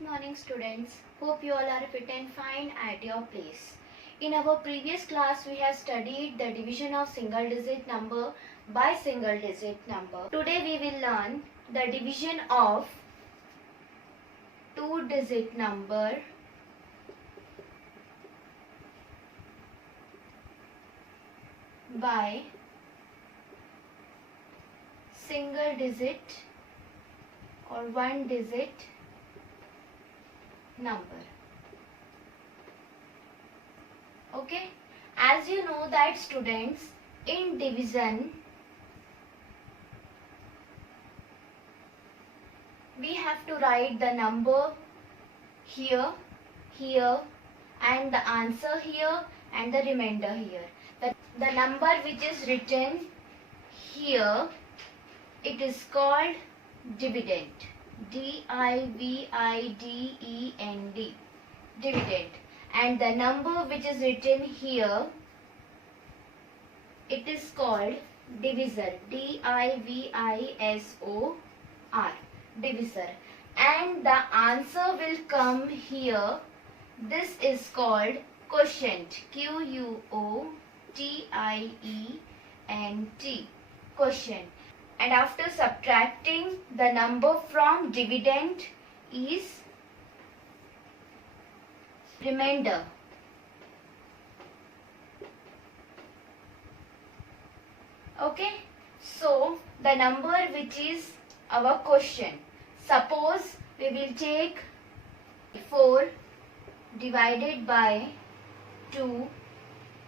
Good morning students. Hope you all are fit and fine at your place. In our previous class we have studied the division of single digit number by single digit number. Today we will learn the division of two digit number by single digit or one digit number. Okay, as you know that students, in division we have to write the number here, here, and the answer here and the remainder here. The number which is written here, it is called dividend. D-I-V-I-D-E-N-D, dividend. And the number which is written here, it is called divisor. D-I-V-I-S-O-R, divisor. And the answer will come here. This is called quotient. Q-U-O-T-I-E-N-T, quotient. And after subtracting, the number from dividend is remainder. Okay, so the number which is our quotient. Suppose we will take 4 divided by 2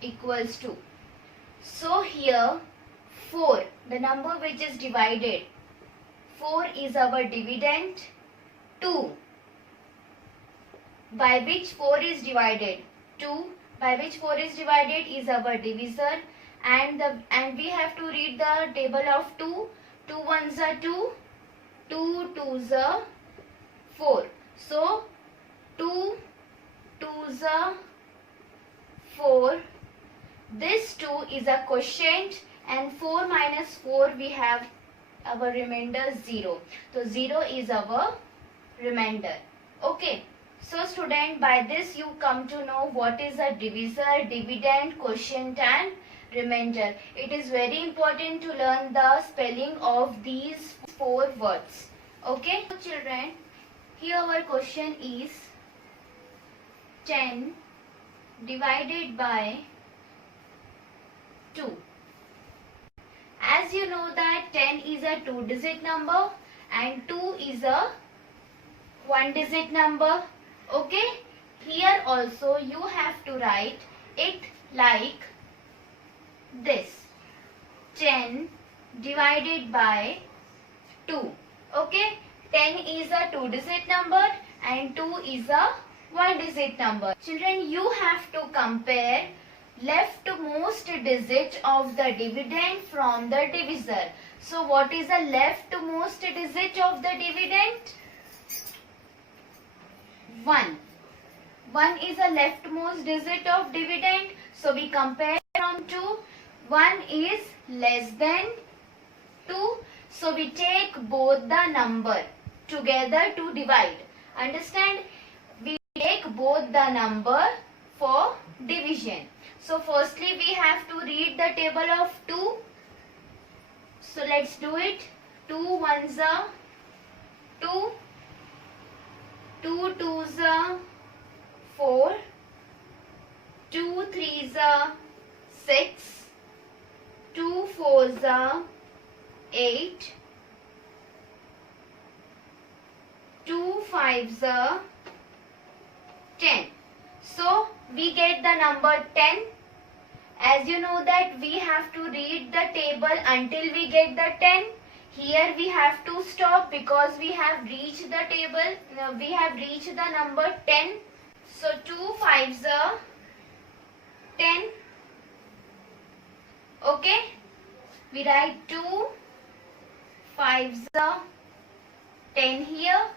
equals 2. So here 4, the number which is divided, 4 is our dividend. 2, by which 4 is divided, 2 by which 4 is divided is our divisor, and we have to read the table of 2. 2 ones are 2, 2 twos are 4. So 2 twos are 4. This 2 is a quotient, and 4 minus 4 we have our remainder 0. So 0 is our remainder. Okay. So student, by this you come to know what is a divisor, dividend, quotient and remainder. It is very important to learn the spelling of these 4 words. Okay. So children, here our question is 10 divided by 2. As you know that 10 is a 2-digit number and 2 is a 1-digit number. Okay, here also you have to write it like this: 10 divided by 2. Okay, 10 is a 2-digit number and 2 is a 1-digit number. Children, you have to compare leftmost digit of the dividend from the divisor. So what is the leftmost digit of the dividend? 1. 1 is a leftmost digit of dividend. So we compare from 2. 1 is less than 2. So we take both the number together to divide. Understand? We take both the number for division. So firstly we have to read the table of 2. So let's do it. 2 ones are 2. 2 twos are 4. 2 threes are 6. 2 fours are 8. 2 fives are 10. So we get the number 10. As you know that we have to read the table until we get the 10. Here we have to stop because we have reached the table. We have reached the number 10. So 2 fives are 10. Okay. We write 2 fives are 10 here.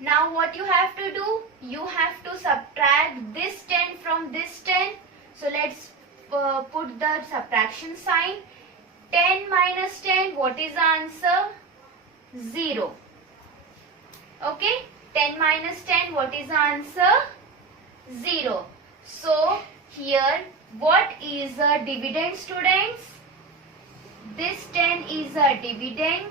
Now what you have to do? You have to subtract this 10 from this 10. So let's put the subtraction sign. 10 minus 10, what is the answer? 0. Okay. 10 minus 10, what is the answer? 0. So here what is a dividend, students? This 10 is a dividend.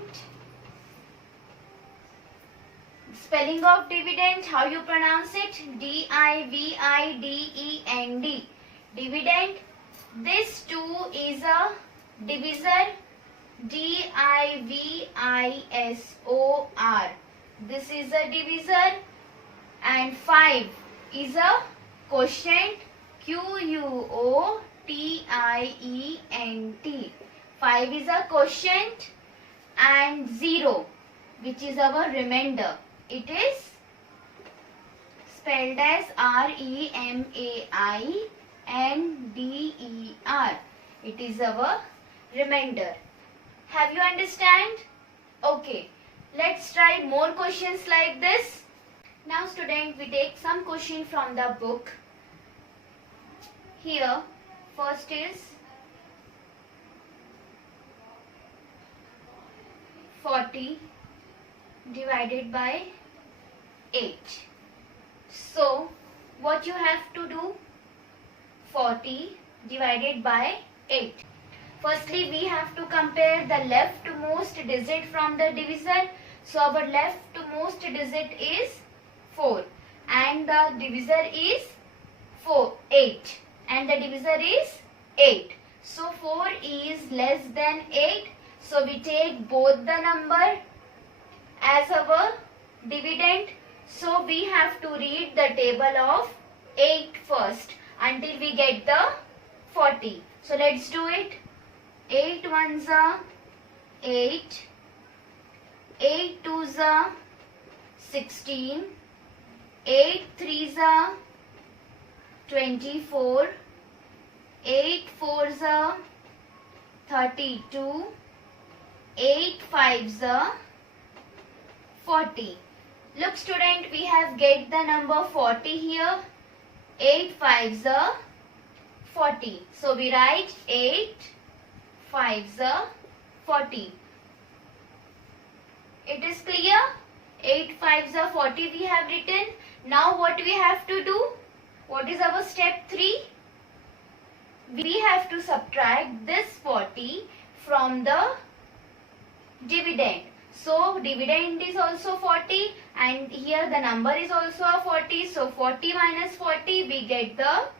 Spelling of dividend, how you pronounce it? D-I-V-I-D-E-N-D. Dividend. This 2 is a divisor. D-I-V-I-S-O-R. This is a divisor. And 5 is a quotient. Q-U-O-T-I-E-N-T. 5 is a quotient. And 0, which is our remainder. It is spelled as R-E-M-A-I-N-D-E-R. It is our remainder. Have you understand? Okay. Let's try more questions like this. Now student, we take some question from the book. Here, first is 40 divided by 8. So, what you have to do? 40 divided by 8. Firstly, we have to compare the leftmost digit from the divisor. So, our leftmost digit is 4 and the divisor is 8 and the divisor is 8. So, 4 is less than 8. So, we take both the number as our dividend. So we have to read the table of 8 first until we get the 40. So let's do it. 8 ones are 8, 8 twos are 16, 8 threes are 24, 8 fours are 32, 8 fives are 40. Look student, we have get the number 40 here. 8 fives are 40. So we write 8 fives are 40. It is clear? 8 fives are 40 we have written. Now what we have to do? What is our step 3? We have to subtract this 40 from the dividend. So dividend is also 40 and here the number is also a 40. So 40 minus 40 we get the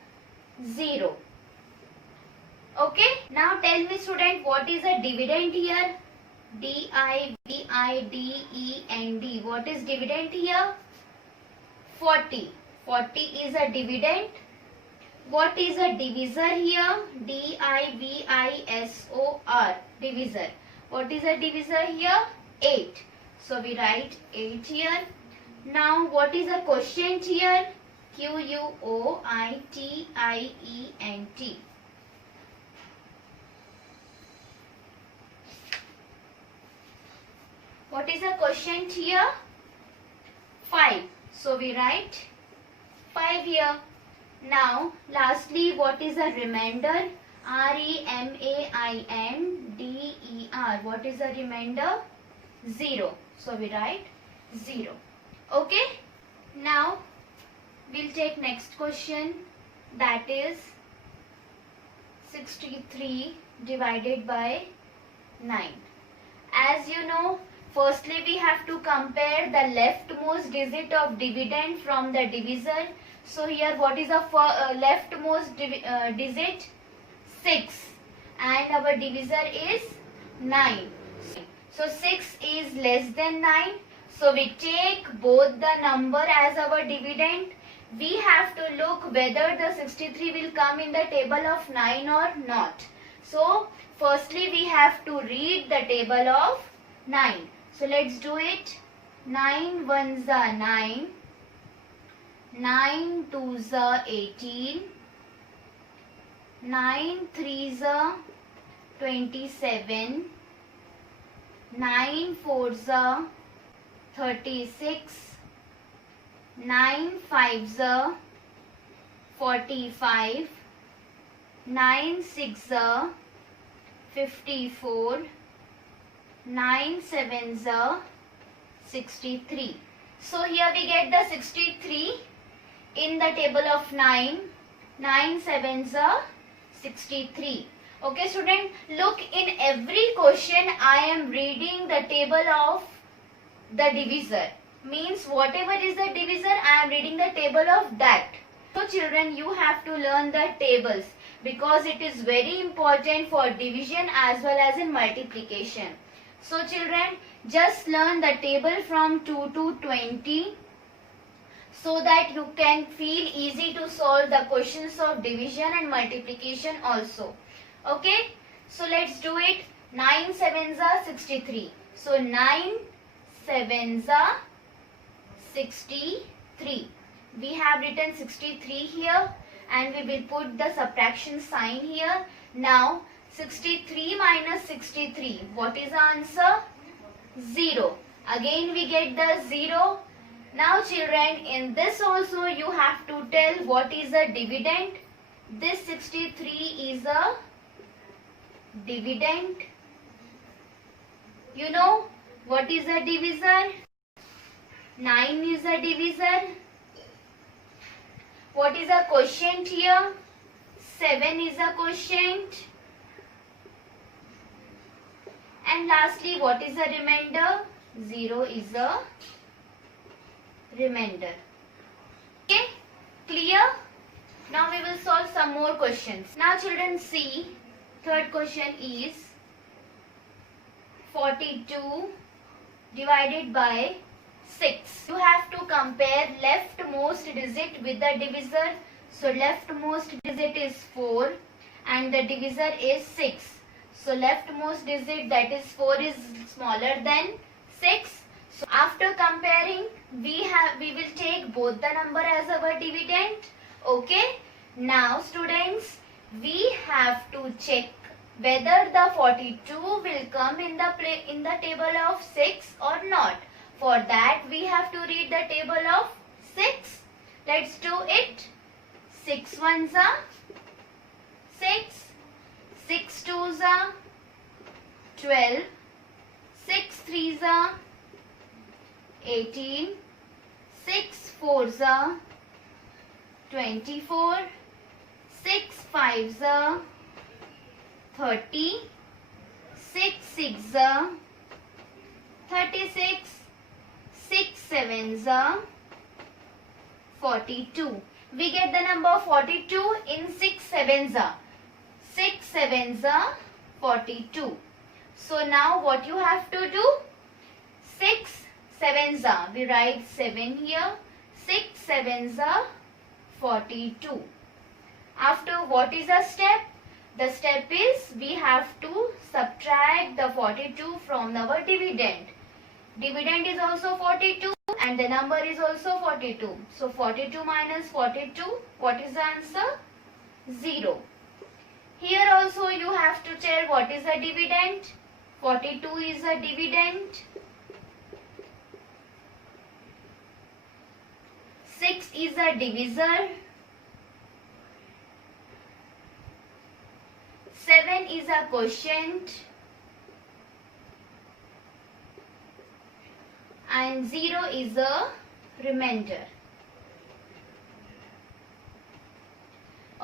0. Okay. Now tell me student, what is a dividend here? D-I-V-I-D-E-N-D. What is dividend here? 40. 40 is a dividend. What is a divisor here? D-I-V-I-S-O-R. Divisor. What is a divisor here? 8. So we write 8 here. Now what is a quotient here? Q-U-O-I-T-I-E-N-T. What is a quotient here? 5. So we write 5 here. Now lastly, what is a remainder? R-E-M-A-I-N-D-E-R. What is a remainder? 0. So we write 0. Okay. Now we'll take next question, that is 63 divided by 9. As you know, firstly we have to compare the leftmost digit of dividend from the divisor. So here what is the leftmost digit? 6 and our divisor is 9. So 6 is less than 9. So we take both the number as our dividend. We have to look whether the 63 will come in the table of 9 or not. So firstly we have to read the table of 9. So let's do it. 9 ones are 9. 9 twos are 18. 9 threes are 27. 9 fours are 36. 9 fives are 45. 9 six are 54. 9 sevens are 63. So here we get the 63 in the table of 9. 9 sevens are 63. Okay student, look, in every question I am reading the table of the divisor. Means whatever is the divisor, I am reading the table of that. So children, you have to learn the tables because it is very important for division as well as in multiplication. So children, just learn the table from 2 to 20 so that you can feel easy to solve the questions of division and multiplication also. Okay, so let's do it. 9 sevens are 63. So 9 sevens are 63. We have written 63 here and we will put the subtraction sign here. Now 63 minus 63. What is the answer? 0. Again we get the 0. Now children, in this also you have to tell what is a dividend. This 63 is a dividend. You know what is a divisor? 9 is a divisor. What is a quotient here? 7 is a quotient. And lastly, what is a remainder? 0 is a remainder. Okay, clear? Now we will solve some more questions. Now children, see, third question is 42 divided by 6. You have to compare leftmost digit with the divisor. So leftmost digit is 4 and the divisor is 6. So leftmost digit, that is 4, is smaller than 6. So after comparing, we will take both the number as our dividend. Okay. Now students, we have to check whether the 42 will come in the table of 6 or not. For that we have to read the table of 6. Let's do it. 6 ones are 6. 6 twos are 12. 6 threes are 18. 6 fours are 24. 6 fives are 30. 6 sixes are 36. 6 sevens are 42. We get the number 42 in 6 sevens are. 6 sevens are 42. So now what you have to do? 6 sevens are. We write 7 here. 6 sevens are 42. After, what is the step? The step is we have to subtract the 42 from our dividend. Dividend is also 42 and the number is also 42. So 42 minus 42, what is the answer? 0. Here also you have to tell what is a dividend. 42 is a dividend. 6 is a divisor. 7 is a quotient. And 0 is a remainder.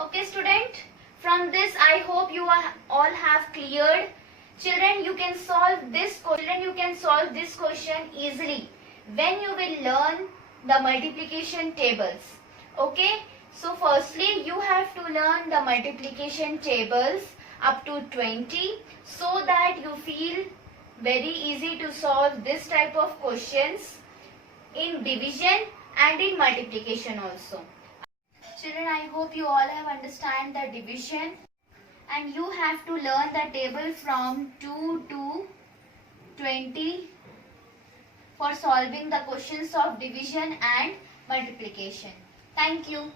Okay student, from this I hope you all have cleared. Children, you can solve this question easily when you will learn the multiplication tables. Okay, so firstly you have to learn the multiplication tables up to 20 so that you feel very easy to solve this type of questions in division and in multiplication also. Children, I hope you all have understand the division and you have to learn the table from 2 to 20 for solving the questions of division and multiplication. Thank you.